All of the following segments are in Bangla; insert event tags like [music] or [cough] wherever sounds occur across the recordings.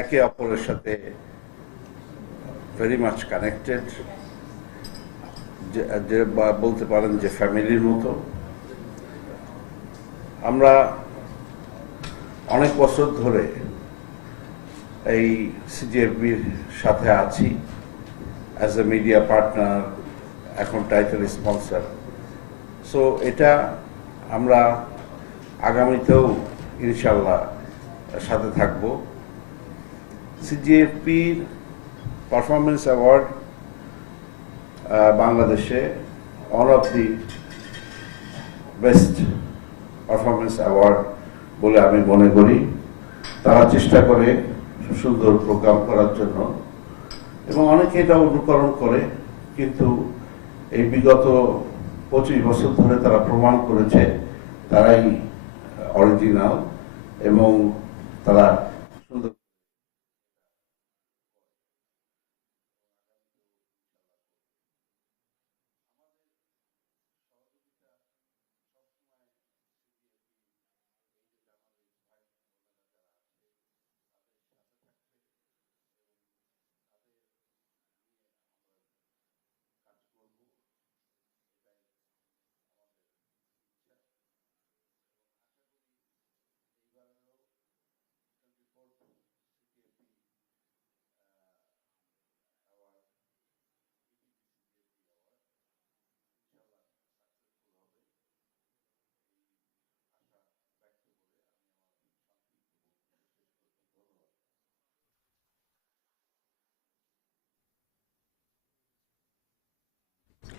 একে অপরের সাথে ভেরি মাচ কানেক্টেড যে বলতে পারেন যে ফ্যামিলির মতো। আমরা অনেক বছর ধরে এই সিজিএফবির সাথে আছি। অ্যাজ এ মিডিয়া পার্টনার এখন টাইটেল স্পন্সর সো এটা আমরা আগামীতেও ইনশাল্লাহ সাথে থাকব। সিজিএফপির পারফরমেন্স অ্যাওয়ার্ড বাংলাদেশে one of the best performance award বলে আমি মনে করি। তারা চেষ্টা করে সুন্দর প্রোগ্রাম করার জন্য। এবং অনেকে এটা অনুকরণ করে, কিন্তু এই বিগত পঁচিশ বছর ধরে তারা প্রমাণ করেছে তারাই অরিজিনাল এবং তারা সুন্দর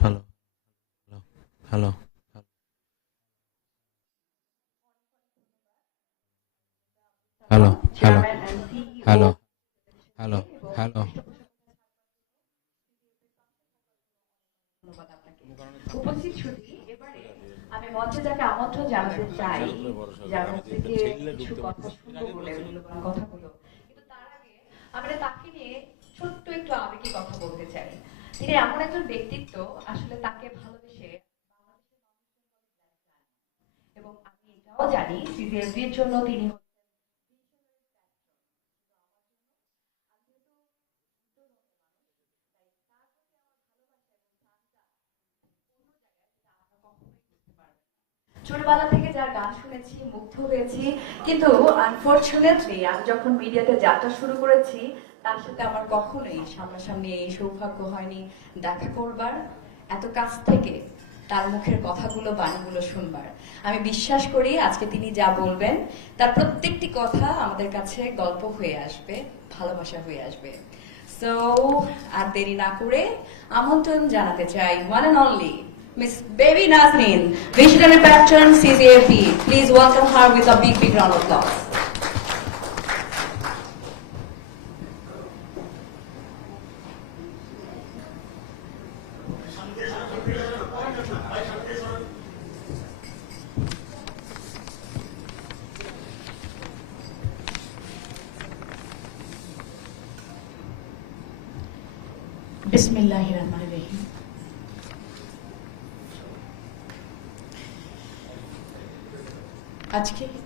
hello hello hello hello hello hello hello আমি চাই যার আমরা তাকে নিয়ে ছোট্ট একটু আবেগী কথা বলতে চাই তিনি এমন একজন ব্যক্তিত্ব, আসলে তাকে ভালোবেসে বাংলাদেশের মানুষের এবং আমি এটাও জানি সিজিএফবির জন্য তিনি ছোটবেলা থেকে যার গান শুনেছি, মুগ্ধ হয়েছি। কিন্তু আনফরচুনেটলি আমি যখন মিডিয়াতে যাত্রা শুরু করেছি, তার সাথে আমার কখনোই সামনাসামনি এই সৌভাগ্য হয়নি। দেখা করবার, এত কাছ থেকে তার মুখের কথাগুলো বাণীগুলো শুনবার। আমি বিশ্বাস করি আজকে তিনি যা বলবেন তার প্রত্যেকটি কথা আমাদের কাছে গল্প হয়ে আসবে ভালোবাসা হয়ে আসবে। সো আর দেরি না করে আমন্ত্রণ জানাতে চাই one and only Miss Baby Nazneen, Visionary Patron CCAP. Please welcome her with a big, big round of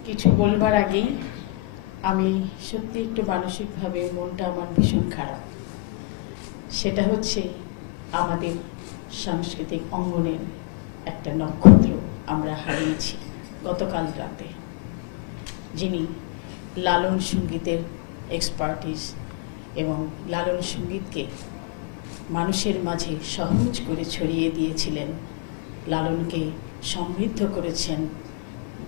কিছু বলবার আগেই আমি সত্যি একটু মানসিকভাবে মনটা আমার ভীষণ খারাপ। সেটা হচ্ছে আমাদের সাংস্কৃতিক অঙ্গনের একটা নক্ষত্র আমরা হারিয়েছি গতকাল রাতে, যিনি লালন সঙ্গীতের এক্সপার্টিস এবং লালন সঙ্গীতকে মানুষের মাঝে সহজ করে ছড়িয়ে দিয়েছিলেন, লালনকে সমৃদ্ধ করেছেন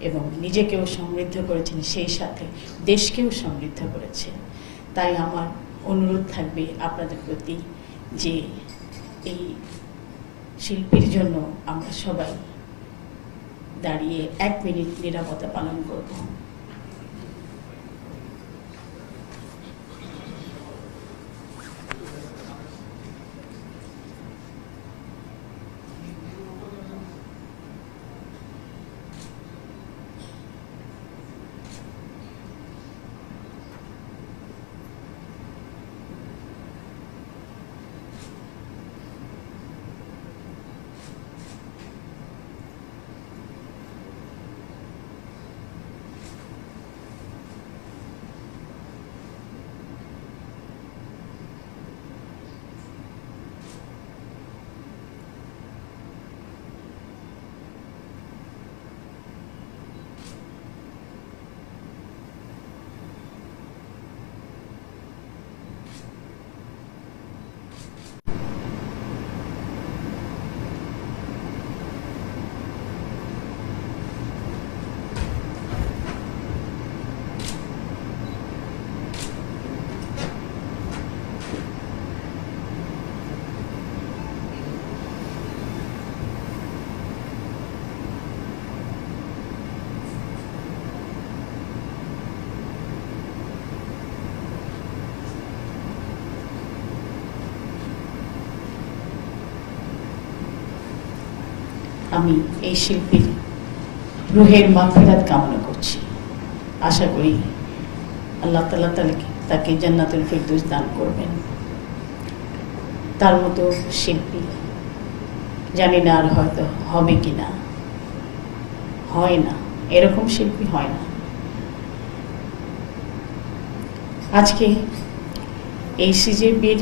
এবং নিজেকেও সমৃদ্ধ করেছেন, সেই সাথে দেশকেও সমৃদ্ধ করেছে তাই আমার অনুরোধ থাকবে আপনাদের প্রতি যে এই শিল্পীর জন্য আমরা সবাই দাঁড়িয়ে এক মিনিট নিরাপত্তা পালন করব। আমি এই শিল্পীর রুহের মাফিরাত কামনা করছি। আশা করি আল্লাহ তালা তাকে তাকে জান্নাতুল ফিরদৌস দান করবেন। তার মতো শিল্পী, জানি না আর হয়তো হবে কি না হয় না, এরকম শিল্পী হয় না। আজকে এই সিজেপির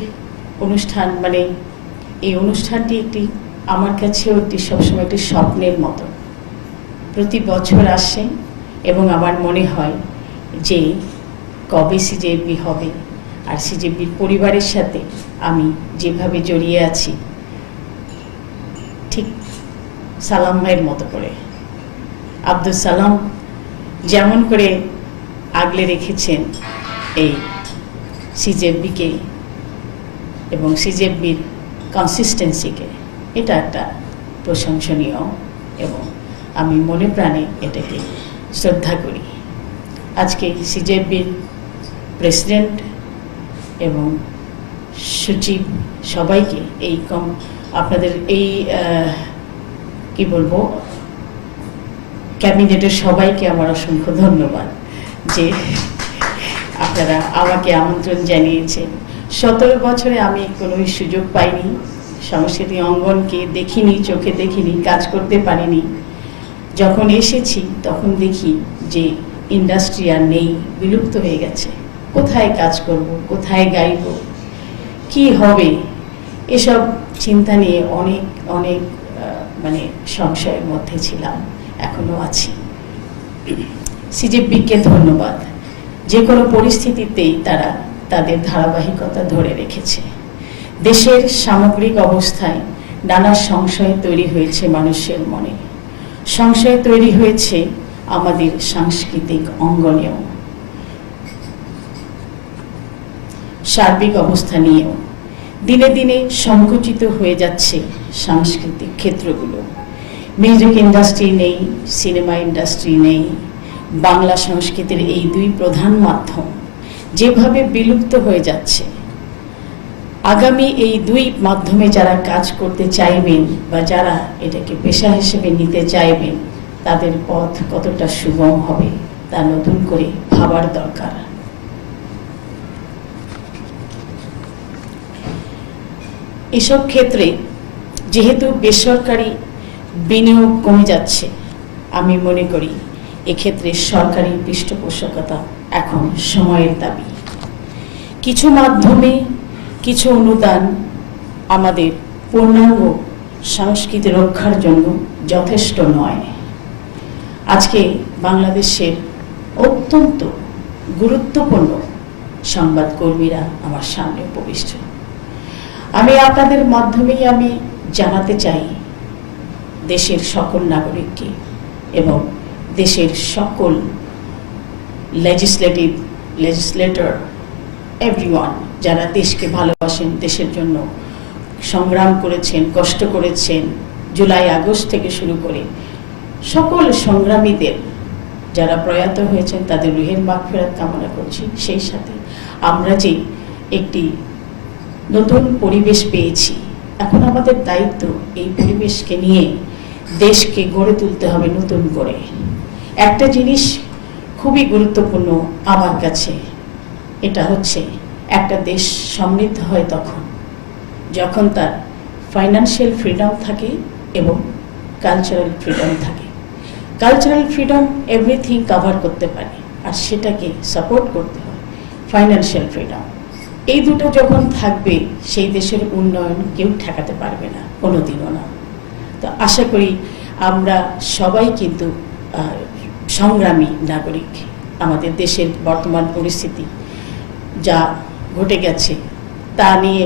অনুষ্ঠান মানে এই অনুষ্ঠানটি একটি আমার কাছেও একটি সবসময় একটি স্বপ্নের মতো। প্রতি বছর আসে এবং আমার মনে হয় যে কবে সিজেপি হবে আর সিজেপির পরিবারের সাথে আমি যেভাবে জড়িয়ে আছি, ঠিক সালাম ভাইয়ের মতো করে। আব্দুল সালাম যেমন করে আগলে রেখেছেন এই সিজেপিকে এবং সিজেপির কনসিস্টেন্সিকে এটা একটা প্রশংসনীয় এবং আমি মনে প্রাণে এটাকে শ্রদ্ধা করি। আজকে সিজেপির প্রেসিডেন্ট এবং সচিব সবাইকে এই কম আপনাদের এই কি বলব, ক্যাবিনেটের সবাইকে আমার অসংখ্য ধন্যবাদ যে আপনারা আমাকে আমন্ত্রণ জানিয়েছেন। সতেরো বছরে আমি কোনো সুযোগ পাইনি। সাংস্কৃতিক অঙ্গনকে দেখিনি, চোখে দেখিনি, কাজ করতে পারিনি। যখন এসেছি, তখন দেখি যে ইন্ডাস্ট্রি আর নেই, বিলুপ্ত হয়ে গেছে। কোথায় কাজ করব, কোথায় গাইব, কি হবে? এসব চিন্তা নিয়ে অনেক অনেক মানে সংশয়ের মধ্যে ছিলাম, এখনও আছি। সিজেপিকে ধন্যবাদ। যে কোনো পরিস্থিতিতেই তারা তাদের ধারাবাহিকতা ধরে রেখেছে। দেশের সামগ্রিক অবস্থায় নানা সংশয় তৈরি হয়েছে মানুষের মনে। সংশয় তৈরি হয়েছে আমাদের সাংস্কৃতিক অঙ্গনেও। সার্বিক অবস্থা নিয়েও। দিনে দিনে সংকুচিত হয়ে যাচ্ছে সাংস্কৃতিক ক্ষেত্রগুলো। মিউজিক ইন্ডাস্ট্রি নেই, সিনেমা ইন্ডাস্ট্রি নেই। বাংলা সংস্কৃতির এই দুই প্রধান মাধ্যম যেভাবে বিলুপ্ত হয়ে যাচ্ছে আগামী এই দুই মাধ্যমে যারা কাজ করতে চাইবেন বা যারা এটাকে পেশা হিসেবে নিতে চাইবেন, তাদের পথ কতটা সুগম হবে তা নতুন করে ভাবার দরকার। এসব ক্ষেত্রে যেহেতু বেসরকারি বিনিয়োগ কমে যাচ্ছে, আমি মনে করি এক্ষেত্রে সরকারি পৃষ্ঠপোষকতা এখন সময়ের দাবি। কিছু মাধ্যমে কিছু অনুদান আমাদের পূর্ণাঙ্গ সংস্কৃতি রক্ষার জন্য যথেষ্ট নয়। আজকে বাংলাদেশের অত্যন্ত গুরুত্বপূর্ণ সংবাদকর্মীরা আমার সামনে উপবিষ্ট। আমি আপনাদের মাধ্যমেই আমি জানাতে চাই দেশের সকল নাগরিককে এবং দেশের সকল লেজিসলেটিভ লেজিসলেটর এভরিওয়ান যারা দেশকে ভালোবাসেন, দেশের জন্য সংগ্রাম করেছেন, কষ্ট করেছেন, জুলাই, আগস্ট থেকে শুরু করে সকল সংগ্রামীদের যারা প্রয়াত হয়েছেন, তাদের রুহের মাগফিরাত কামনা করছি। সেই সাথে আমরা যে একটি নতুন পরিবেশ পেয়েছি, এখন আমাদের দায়িত্ব এই পরিবেশকে নিয়ে দেশকে গড়ে তুলতে হবে নতুন করে। একটা জিনিস খুবই গুরুত্বপূর্ণ আমার কাছে এটা হচ্ছে একটা দেশ সমৃদ্ধ হয় তখন। যখন তার ফাইন্যান্সিয়াল ফ্রিডম থাকে এবং কালচারাল ফ্রিডম থাকে। কালচারাল ফ্রিডম এভরিথিং কভার করতে পারে আর সেটাকে সাপোর্ট করতে হয় ফাইন্যান্সিয়াল ফ্রিডম এই দুটো যখন থাকবে, সেই দেশের উন্নয়ন কেউ ঠেকাতে পারবে না, কোনোদিনও না। তো আশা করি আমরা সবাই কিন্তু সংগ্রামী নাগরিক। আমাদের দেশের বর্তমান পরিস্থিতি যা ঘটে গেছে, তা নিয়ে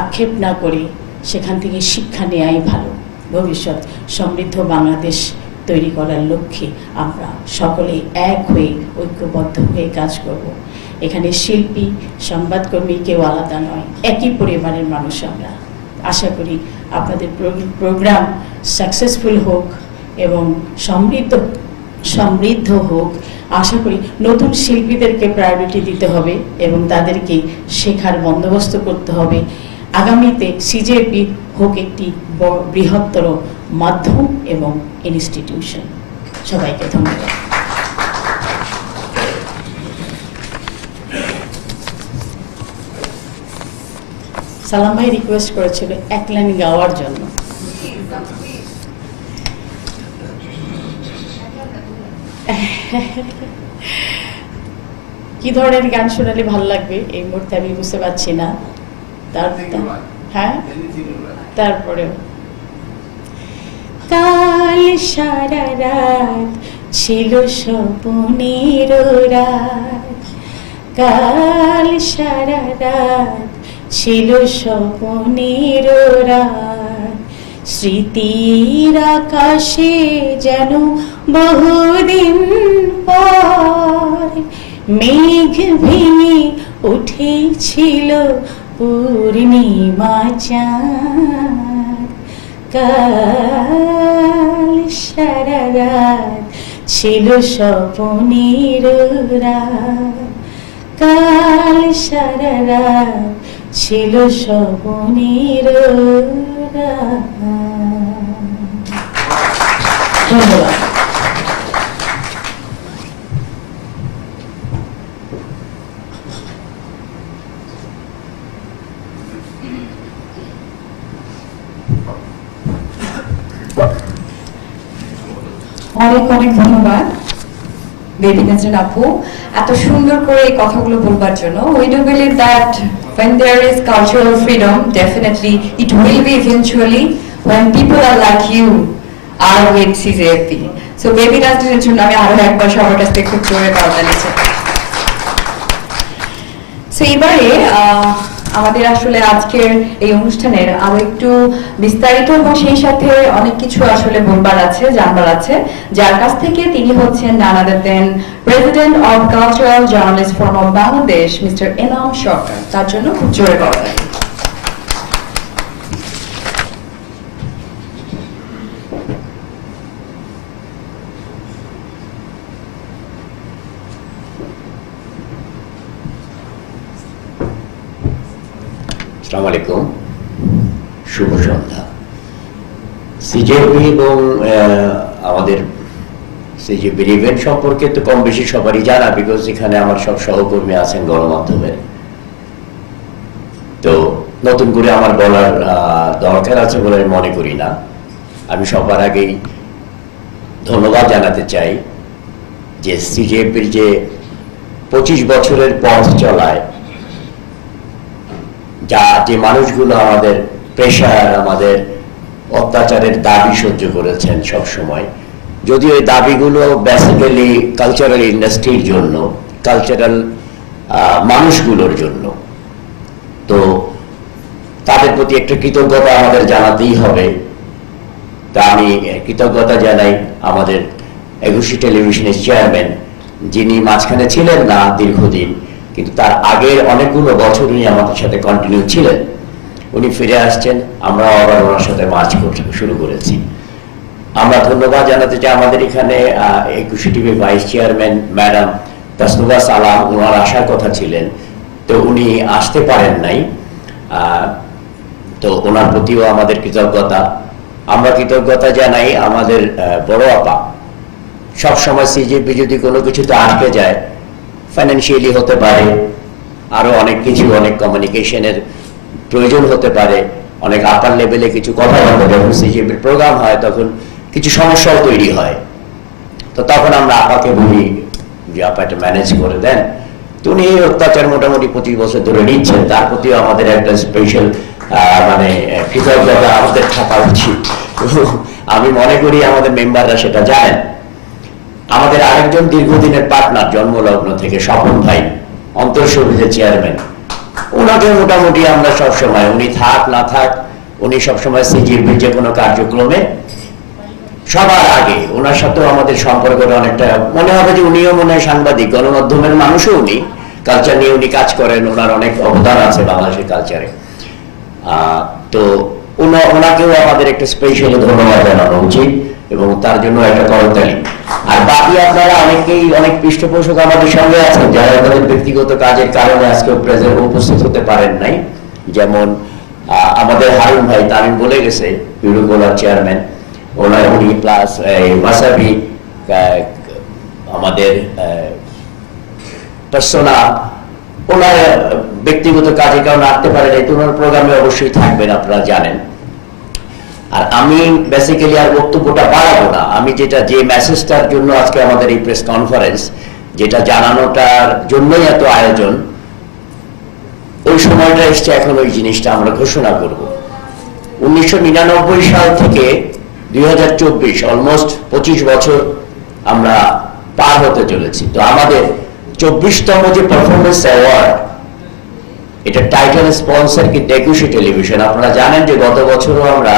আক্ষেপ না করে সেখান থেকে শিক্ষা নেওয়াই ভালো। ভবিষ্যৎ সমৃদ্ধ বাংলাদেশ তৈরি করার লক্ষ্যে আমরা সকলে এক হয়ে ঐক্যবদ্ধ হয়ে কাজ করব। এখানে শিল্পী, সংবাদকর্মী কেউ আলাদা নয়, একই পরিবারের মানুষ আমরা। আশা করি আপনাদের প্রোগ্রাম সাকসেসফুল হোক এবং সমৃদ্ধ সমৃদ্ধ হোক। আশা করি নতুন শিল্পীদেরকে প্রায়োরিটি দিতে হবে এবং তাদেরকে শেখার বন্দোবস্ত করতে হবে। আগামীতে সিজেপি হোক একটি বৃহত্তর মাধ্যম এবং ইনস্টিটিউশন সবাইকে ধন্যবাদ। সালাম ভাই রিকোয়েস্ট করেছিল এক লাইন গাওয়ার জন্য। কি ধরনের গান শোনালে ভালো লাগবে? এই মুহূর্তে আমি বুঝতে পারছি না। তার হ্যাঁ? তারপরেও। কাল সারা রাত ছিল স্বপনের রাত। কাল সারা রাত ছিল স্বপনের রাত। স্মৃতির আকাশে যেন বহুদিন পর মেঘ ভেঙে উঠেছিল পূর্ণিমা চাঁদ। কাল সারা রাত ছিল স্বপনের কাল সারা ছিল স্বপনের রাত ধন্যবাদ অনেক অনেক ধন্যবাদ। বেবি নাজরিন আপু এত সুন্দর করে এই কথাগুলো বলবার জন্য। We do believe that when there is cultural freedom definitely it will be eventually when people are like you are with CJFP so baby নাজরিনের জন্য আমি আরও একবার সবার কাছ থেকে খুব জোরে করতালি চাই So, এবারে আমাদের আসলে আজকের এই অনুষ্ঠানের আরও একটু বিস্তারিত এবং সেই সাথে অনেক কিছু আসলে বলবার আছে, জানবার আছে। যার কাছ থেকে তিনি হচ্ছেন নানা than president of cultural journalist forum of Bangladesh mister Enam Sarkar তার জন্য খুব জোরে কথা আসসালামু আলাইকুম শুভ সন্ধ্যা সিজেপি এবং আমাদের সিজেপির ইভেন্ট সম্পর্কে তো কম বেশি সবারই জানা বিকজ এখানে আমার সব সহকর্মী আছেন গণমাধ্যমের। তো নতুন করে আমার বলার দরকার আছে বলে আমি মনে করি না। আমি সবার আগেই ধন্যবাদ জানাতে চাই যে সিজেপির যে পঁচিশ বছরের পথ চলায়, যা যে মানুষগুলো আমাদের প্রেশার আমাদের অত্যাচারের দাবি সহ্য করেছেন সব সময় যদিও এই দাবিগুলো বেসিক্যালি কালচারাল ইন্ডাস্ট্রির জন্য কালচারাল মানুষগুলোর জন্য। তো তাদের প্রতি একটা কৃতজ্ঞতা আমাদের জানাতেই হবে। তা আমি কৃতজ্ঞতা জানাই আমাদের একুশে টেলিভিশনের চেয়ারম্যান যিনি মাঝখানে ছিলেন না দীর্ঘদিন, কিন্তু তার আগের অনেকগুলো বছর উনি আমাদের সাথে কন্টিনিউ ছিলেন। উনি ফিরে আসছেন, আমরা আবার ওনার সাথে মাছ শুরু করেছি। আমরা ধন্যবাদ জানাতে চাই আমাদের এখানে একুশে টিভির vice chairman madam Tasnuba Salam, ওনার আসার কথা ছিলেন। তো উনি আসতে পারেন নাই। তো ওনার প্রতিও আমাদের কৃতজ্ঞতা। আমরা কৃতজ্ঞতা জানাই আমাদের বড় আপা। সব সময় সিজেপি যদি কোনো কিছুতে আটকে যায় ফাইন্যান্সিয়ালি হতে পারে। আরও অনেক কিছু, অনেক কমিউনিকেশনের প্রয়োজন হতে পারে। অনেক আপার লেভেলে কিছু কথা বলতে যখন সিজেপির প্রোগ্রাম হয়, তখন কিছু সমস্যাও তৈরি হয়। তো তখন আমরা আপাকে বলি যে আপা এটা ম্যানেজ করে দেন। তো উনি এই অত্যাচার মোটামুটি পঁচিশ বছর ধরে নিচ্ছেন। তার প্রতিও আমাদের একটা স্পেশাল মানে কৃতজ্ঞতা আমাদের থাকা উচিত। আমি মনে করি আমাদের মেম্বাররা সেটা জানেন। আমাদের আরেকজন দীর্ঘদিনের পার্টনার জন্মলগ্ন থেকে স্বপন ভাই অন্তঃসবিধের চেয়ারম্যান ওনাকে মোটামুটি আমরা সবসময়, উনি থাক, না থাক, উনি সবসময় সিজিপির যে কোনো কার্যক্রমে সবার আগে, ওনার সাথেও আমাদের সম্পর্কটা অনেকটা, মনে হবে যে উনিও মনে হয় সাংবাদিক, গণমাধ্যমের মানুষও উনি কালচার নিয়ে উনি কাজ করেন, ওনার অনেক অবদান আছে বাংলাদেশের কালচারে তো ওনাকেও আমাদের একটা স্পেশালি ধন্যবাদ জানানো উচিত। এবং তার জন্য একটা করতালি। আর বাকি আপনারা অনেকেই অনেক পৃষ্ঠপোষক আমাদের সঙ্গে আছেন, যারা তাদের ব্যক্তিগত কাজের কারণে আজকে প্রেজেন্ট উপস্থিত হতে পারেন নাই। যেমন আমাদের হারুন ভাই তামিম বলে গেছে ইউরোপোলার চেয়ারম্যান ওনার উনি প্লাস ওয়াসাবি আমাদের পার্সোনা ওনার ব্যক্তিগত কাজে কেউ নাড়তে পারে নাই, তো ওনার প্রোগ্রামে অবশ্যই থাকবেন, আপনারা জানেন। আর আমি বেসিক্যালি আর বক্তব্যটা বাড়াবো না। আমি যেটা, যে মেসেজটার জন্য আজকে আমাদের এই প্রেস কনফারেন্স যেটা জানানোটার জন্যই এত আয়োজন, ওই সময়টা এসছে এখন ওই জিনিসটা আমরা ঘোষণা করব। উনিশশো নিরানব্বই সাল থেকে দুই হাজার চব্বিশ অলমোস্ট পঁচিশ বছর আমরা পার হতে চলেছি। তো আমাদের চব্বিশতম যে পারফরমেন্স অ্যাওয়ার্ড এটা টাইটেল স্পন্সর কিন্তু একুশে টেলিভিশন আপনারা জানেন যে গত বছরও আমরা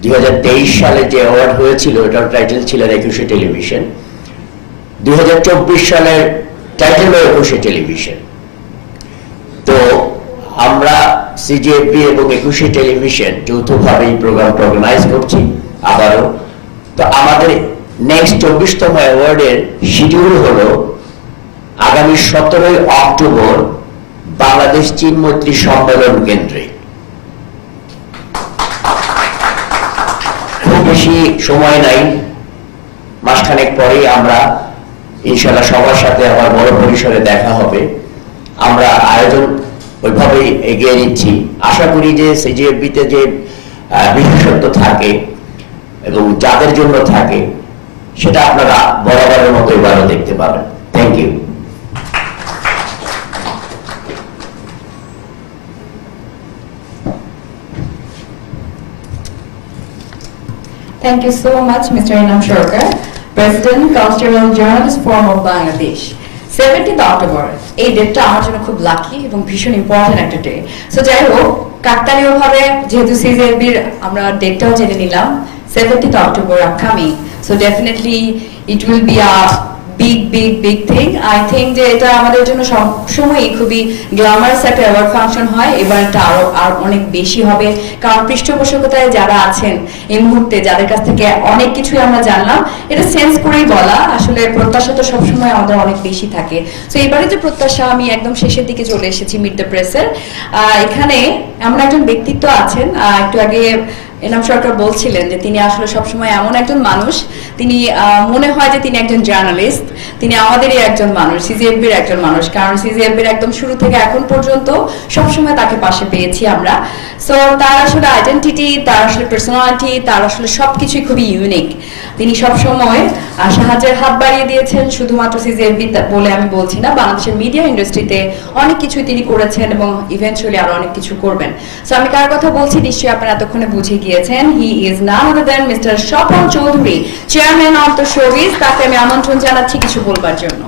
দুই হাজার তেইশ সালে যে অ্যাওয়ার্ড হয়েছিল, এটার টাইটেল ছিল একুশে টেলিভিশন দুই সালের টাইটেল একুশে টেলিভিশন তো আমরা সিজিএফবি এবং একুশে টেলিভিশন যৌথভাবে এই প্রোগ্রামটা অর্গানাইজ করছি, আবারও। তো আমাদের নেক্সট চব্বিশতম অ্যাওয়ার্ডের শিডিউল হলো আগামী সতেরোই অক্টোবর বাংলাদেশ চীন মৈত্রী সম্মেলন কেন্দ্রে খুব বেশি সময় নাই। মাসখানেক পরেই আমরা ইনশাল্লাহ সবার সাথে আবার বড় পরিসরে দেখা হবে। আমরা আয়োজন ওইভাবেই এগিয়ে নিচ্ছি। আশা করি যে সিজিএফবিতে যে বিশেষত্ব থাকে এবং যাদের জন্য থাকে, সেটা আপনারা বরাবরের মতো এবারও দেখতে পাবেন। Thank you Thank you so much, Mr. Inam Shorkar, President, Cultural Journalist Forum of Bangladesh. Seventeenth October এই ডেটটা আমার জন্য খুব লাকি এবং ভীষণ ইম্পর্টেন্ট একটা ডে সো যাই হোক কাকতালীয় ভাবে যেহেতু সিজেবির আমরা ডেটটাও জেনে নিলাম seventeenth October upcoming so definitely it will be a big big big thing I think যে এটা আমাদের জন্য সবসময়ই খুবই গ্ল্যামারাস একটা অ্যাওয়ার্ড ফাংশন হয়, এবার এটা আরও, আর অনেক বেশি হবে। কারণ পৃষ্ঠপোষকতায় যারা আছেন এই মুহূর্তে, যাদের কাছ থেকে অনেক কিছুই আমরা জানলাম, এটা সেন্স করেই বলা। আসলে প্রত্যাশা তো সবসময় আমাদের অনেক বেশি থাকে। তো এবারে যে প্রত্যাশা, আমি একদম শেষের দিকে চলে এসেছি মিড দ্য প্রেসের এখানে এমন একজন ব্যক্তিত্ব আছেন। একটু আগে এনাম সরকার বলছিলেন যে তিনি আসলে সবসময় এমন একজন মানুষ। তিনি মনে হয় যে তিনি একজন জার্নালিস্ট। তিনি আমাদেরই একজন মানুষ, সিজিএফবির একজন মানুষ। কারণ সিজিএফবির একদম শুরু থেকে এখন পর্যন্ত সবসময় তাকে পাশে পেয়েছি আমরা। সো তার আসলে আইডেন্টিটি তার আসলে পার্সোনালিটি তার আসলে সবকিছুই খুবই ইউনিক তিনি সবসময় সময় সাহায্যের হাত বাড়িয়ে দিয়েছেন, শুধুমাত্র সিজিএফবি বলে আমি বলছি না, বাংলাদেশের মিডিয়া ইন্ডাস্ট্রিতে অনেক কিছুই তিনি করেছেন এবং ইভেন্সুয়ালি আরও অনেক কিছু করবেন। সো আমি কার কথা বলছি নিশ্চয়ই আপনারা এতক্ষণে বুঝে গিয়েছেন। He is none other than mister Swapan Chowdhury chairman of the showbiz তাকে আমি আমন্ত্রণ জানাচ্ছি কিছু বলবার জন্য।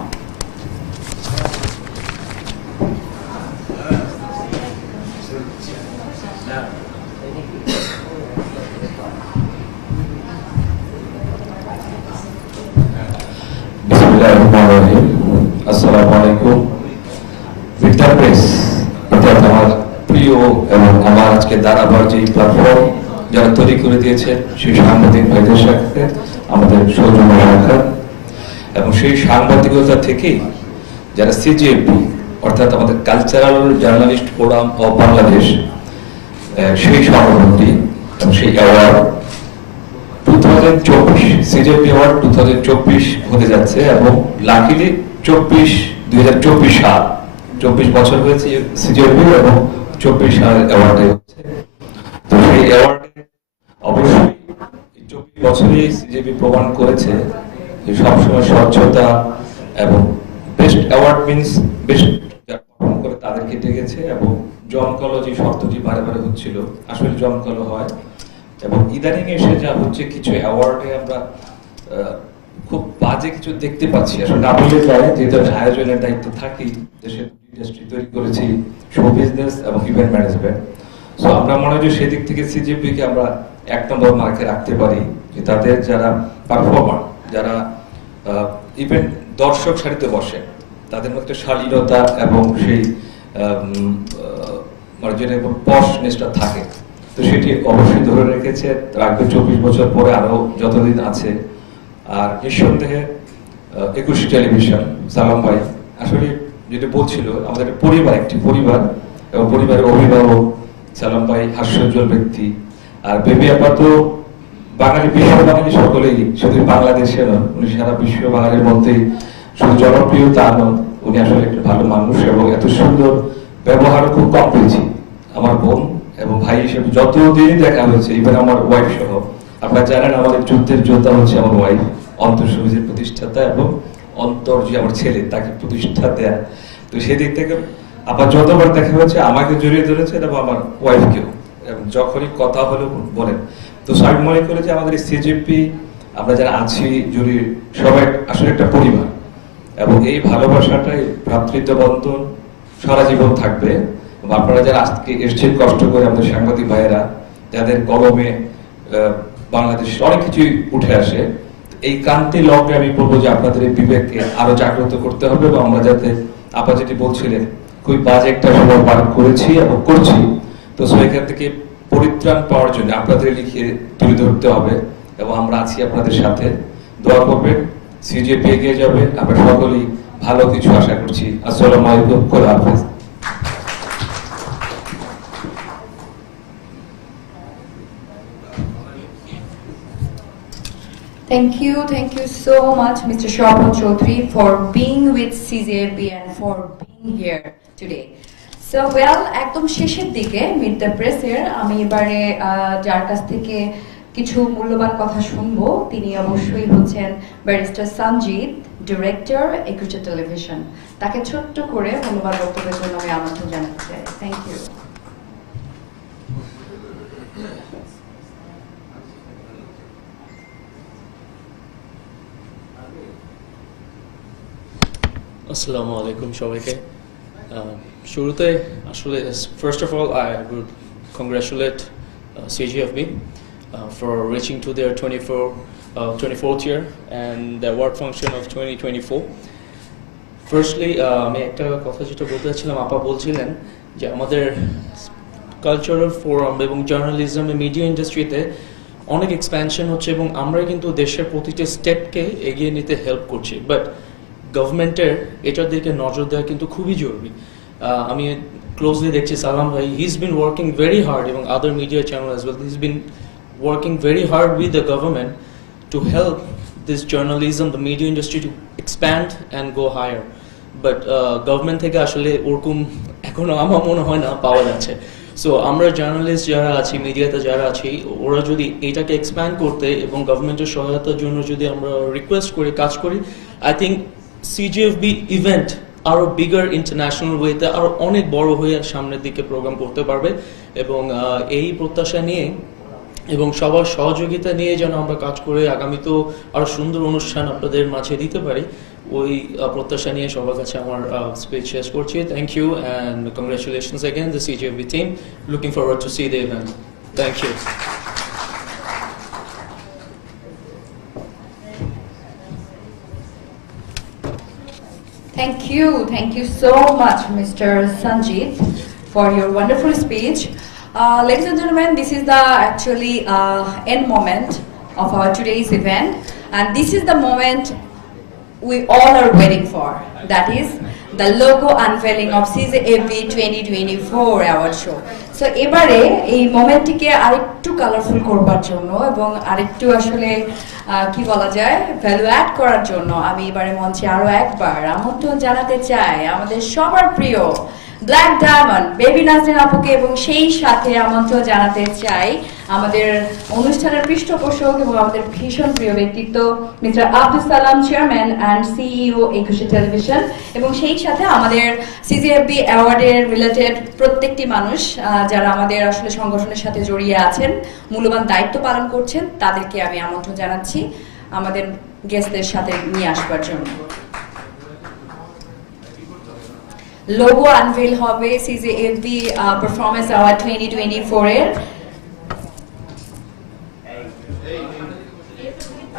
দিয়েছেন সেই সাংবাদিক ভাইদের সাথে আমাদের সৌজন্য রাখা এবং সেই সাংবাদিকতা থেকেই যারা সিজিএফবি অর্থাৎ আমাদের cultural journalist forum of Bangladesh সেই সংগঠনটি এবং সেই অ্যাওয়ার্ড টু থাউজেন্ড চব্বিশ সিজেপি অ্যাওয়ার্ড টু থাউজেন্ড চব্বিশ হতে যাচ্ছে এবং লাকিলি চব্বিশ, দুই হাজার চব্বিশ সাল, চব্বিশ বছর হয়েছে সিজেপি এবং চব্বিশ সাল অ্যাওয়ার্ডে হচ্ছে। তো সেই অ্যাওয়ার্ডে বছরেই সিজেপি প্রমাণ করেছে যে সবসময় স্বচ্ছতা এবং বেস্ট অ্যাওয়ার্ড মিনস বেস্ট করে তাদেরকে ডেকেছে এবং যে শব্দটি বারে বারে হচ্ছিল, আসলে হয়। এবং ইদানিং এসে যা হচ্ছে, কিছু অ্যাওয়ার্ডে আমরা খুব বাজে কিছু দেখতে পাচ্ছি। আসলে না বললে যায় যেহেতু আয়োজনের দায়িত্বে থাকি, দেশের ইন্ডাস্ট্রি তৈরি করেছি শো বিজনেস এবং ইভেন্ট ম্যানেজমেন্ট সো আমরা মনে হয় যে সেদিক থেকে সিজিপি কে আমরা এক নম্বর মার্কে রাখতে পারি যে তাদের যারা পারফর্মার যারা ইভেন্ট দর্শক সারিতে বসে, তাদের মধ্যে শালীনতা এবং সেই যেটা পশনেসটা থাকে, তো সেটি অবশ্যই ধরে রেখেছে, রাখবে চব্বিশ বছর পরে আরও যতদিন আছে। আর নিঃসন্দেহে একুশ টেলিভিশন, সালাম ভাই, আসলে যেটা বলছিল, আমাদের পরিবার, একটি পরিবার, এবং পরিবারের অভিভাবক সালাম ভাই, হাস্যোজ্জ্বল ব্যক্তি। আর বেবি আপা তো বাঙালি বিশ্ব বাঙালি সকলেই, শুধু বাংলাদেশে নন, উনি সারা বিশ্ব বাঙালির মধ্যেই শুধু জনপ্রিয় তা নন, উনি আসলে একটা ভালো মানুষ এবং এত সুন্দর ব্যবহার খুব কম পেয়েছি। আমার বোন এবং ভাই হিসেবে যতদিনই দেখা হয়েছে এবার আমার ওয়াইফ সহ, আপনারা জানেন আমাদের যুদ্ধের যোদ্ধা হচ্ছে আমার ওয়াইফ অন্তর সমিতির প্রতিষ্ঠাতা এবং অন্তর যে আমার ছেলে, তাকে প্রতিষ্ঠা দেয়া। তো সেদিক থেকে আবার যতবার দেখা হয়েছে, আমাকে জড়িয়ে ধরেছে এবং আমার ওয়াইফকেও এবং যখনই কথা হলো, বলেন। তো আমি মনে করি যে আমাদের সিজিপি আমরা যারা আছি জুড়ি সবাই আসলে একটা পরিবার। এবং এই ভালোবাসাটাই ভ্রাতৃত্ব বন্ধন, সারা জীবন থাকবে। আপনারা যারা আজকে এসছেন কষ্ট করে, আমাদের সাংবাদিক ভাইয়েরা, যাদের কলমে বাংলাদেশ অনেক কিছুই উঠে আসে, এই ক্রান্তি লগ্নে আমি বলব যে আপনাদের বিবেককে আরও জাগ্রত করতে হবে এবং আমরা যাতে আপা যেটি বলছিলেন খুবই বাজে একটা সময় পার করেছি এবং করছি। তো সেখান থেকে পরিত্রাণ পাওয়ার জন্য আপনাদের লিখিয়ে তুলে ধরতে হবে এবং আমরা আছি আপনাদের সাথে। দোয়া করবেন সিজিপি এগিয়ে যাবে আমরা সকলেই ভালো কিছু আশা করছি। আসসালামু আলাইকুম খোদা হাফেজ। Thank you, thank you so much, Mr. Shobhan Chaudhary, for being with CJB and for being here. Today. So well, একদম শেষের দিকে মিড প্রেসের আমি এবারে যার কাছ থেকে কিছু মূল্যবান কথা শুনব তিনি অবশ্যই হচ্ছেন barrister Sanjit director Ekushey television তাকে ছোট্ট করে মূল্যবান বক্তব্যের জন্য আমি আমন্ত্রণ জানাতে চাই। থ্যাংক ইউ আসসালামু আলাইকুম সবাইকে। শুরুতে আসলে first of all I would congratulate CGFB for reaching to their twenty four twenty fourth year and the award function of twenty twenty four firstly আমি একটা কথা যেটা বলতে চাচ্ছিলাম, আপা বলছিলেন যে আমাদের কালচারাল ফোরাম এবং জার্নালিজম মিডিয়া ইন্ডাস্ট্রিতে অনেক এক্সপ্যানশন হচ্ছে এবং আমরা কিন্তু দেশের প্রতিটি স্টেপকে এগিয়ে নিতে হেল্প করছি। বাট গভর্নমেন্টের এটার দিকে নজর দেওয়া কিন্তু খুবই জরুরি আমি ক্লোজলি দেখছি সালাম ভাই he is been working very hard এবং other media channel as well is been working very hard with the government to help this journalism the media industry to expand and go higher. But government থেকে আসলে ওরকম এখনও আমার মনে হয় না পাওয়া যাচ্ছে সো আমরা জার্নালিস্ট যারা আছি মিডিয়াতে যারা আছি, ওরা যদি এটাকে এক্সপ্যান্ড করতে এবং গভর্নমেন্টের সহায়তার জন্য যদি আমরা রিকোয়েস্ট করি কাজ করি আই থিঙ্ক সিজিএফবি ইভেন্ট আরও বিগার ইন্টারন্যাশনাল ওয়েতে আরও অনেক বড় হয়ে সামনের দিকে প্রোগ্রাম করতে পারবে এবং এই প্রত্যাশা নিয়ে এবং সবার সহযোগিতা নিয়ে যেন আমরা কাজ করে আগামীতেও আরও সুন্দর অনুষ্ঠান আপনাদের মাঝে দিতে পারি, ওই প্রত্যাশা নিয়ে সবার কাছে আমার স্পিচ শেষ করছি। Thank you and congratulations again the CGFB team looking forward to see the event thank you Thank you, thank you so much, Mr. Sanjit, for your wonderful speech. Uh, ladies and gentlemen, this is the actually uh, end moment of our today's event, and this is the moment we all are waiting for. That is the logo unveiling of CZAB 2024 award show. So এবারে এই মোমেন্টটিকে আরেকটু কালারফুল করবার জন্য এবং আরেকটু আসলে কি বলা যায় ভ্যালু অ্যাড করার জন্য আমি এবারে মঞ্চে আরও একবার আমন্ত্রণ জানাতে চাই আমাদের সবার প্রিয় ব্ল্যাক ডায়মন্ড বেবি নাজরিন আপুকে এবং সেই সাথে আমন্ত্রণ জানাতে চাই আমাদের অনুষ্ঠানের পৃষ্ঠপোষক এবং আমাদের ভীষণ প্রিয় ব্যক্তিত্ব mister Abdul Salam, chairman and CEO Ekushey television. এবং সেই সাথে আমাদের সিজিএফবি অ্যাওয়ার্ডের রিলেটেড প্রত্যেকটি মানুষ যারা আমাদের আসলে সংগঠনের সাথে জড়িয়ে আছেন, মূল্যবান দায়িত্ব পালন করছেন, তাদেরকে আমি আমন্ত্রণ জানাচ্ছি আমাদের গেস্টদের সাথে নিয়ে আসবার জন্য। লোগো আনভেল হবে CGFB performance award twenty twenty four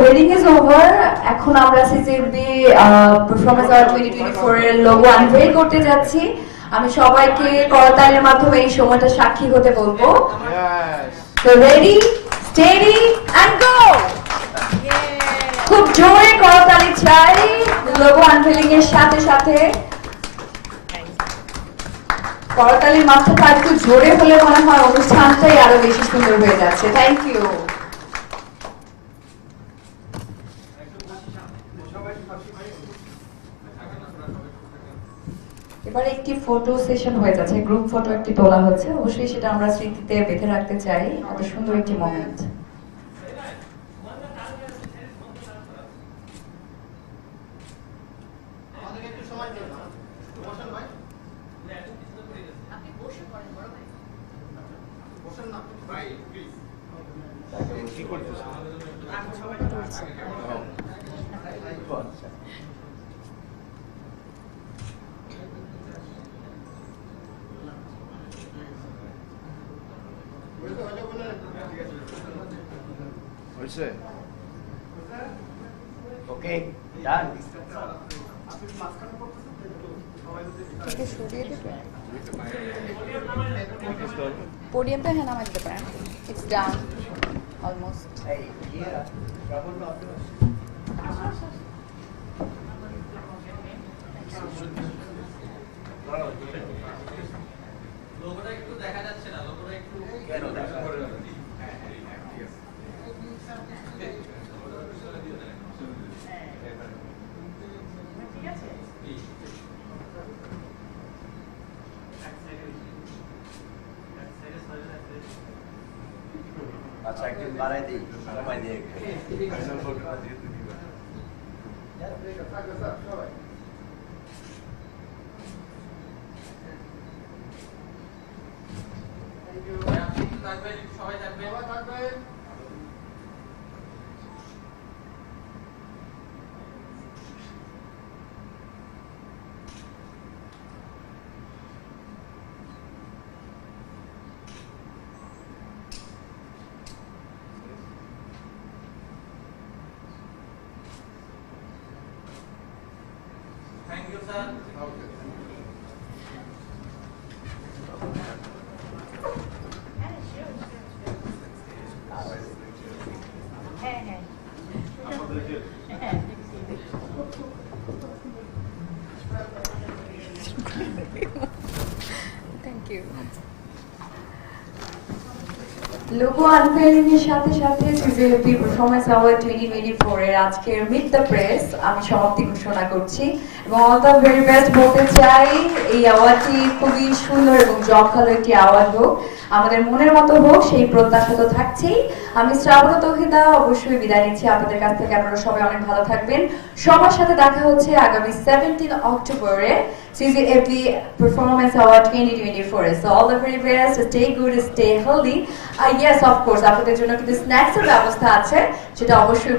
waiting is over এখন আমরা সিজিবি পারফরমেন্স আওয়ার্ড 2024 এর লোগো আনভেল করতে যাচ্ছি। আমি সবাইকে করতালের মাধ্যমে এই সময়টা সাক্ষী হতে বলব। So ready steady and go খুব জোরে করতালি চাই লোগো আনভেলিং এর সাথে সাথে। করতালির মাত্রাটা একটু জোরে হলে মনে হয় অনুষ্ঠানটাই আরও বেশি সুন্দর হয়ে যাচ্ছে। থ্যাংক ইউ এবারে একটি ফটো সেশন হয়ে যাচ্ছে গ্রুপ ফটো একটি তোলা হচ্ছে। অবশ্যই সেটা আমরা স্মৃতিতে বেঁধে রাখতে চাই। এত সুন্দর একটি মোমেন্ট ওকে ডান পোডিয়ামটা হ্যাঁ নামাই দিতে পারেন ইটস ডান অলমোস্ট আচ্ছা একটু [laughs] লোগো আনভেলিং এর সাথে সাথে সিজিএফপি পারফরম্যান্স অ্যাওয়ার্ড 2024 এর আজকের মিট দ্য প্রেস আমি সমাপ্তি ঘোষণা করছি। এবং ভেরি বেস্ট বলতে চাই এই খুবই সুন্দর এবং একটি হোক। আমাদের মনের মতো হোক, সেই প্রত্যাশা তো থাকছেই। আমি শ্রাবণ তহিদা, অবশ্যই বিদায় নিচ্ছি আপনাদের কাছ থেকে। আপনারা সবাই অনেক ভালো থাকবেন। সবার সাথে দেখা হচ্ছে আগামী সেভেন্টিন অক্টোবরে CGFP performance award 2024 so all the very best stay good stay healthy yes of course আপনাদের জন্য কিন্তু স্ন্যাক্স এর ব্যবস্থা আছে, সেটা অবশ্যই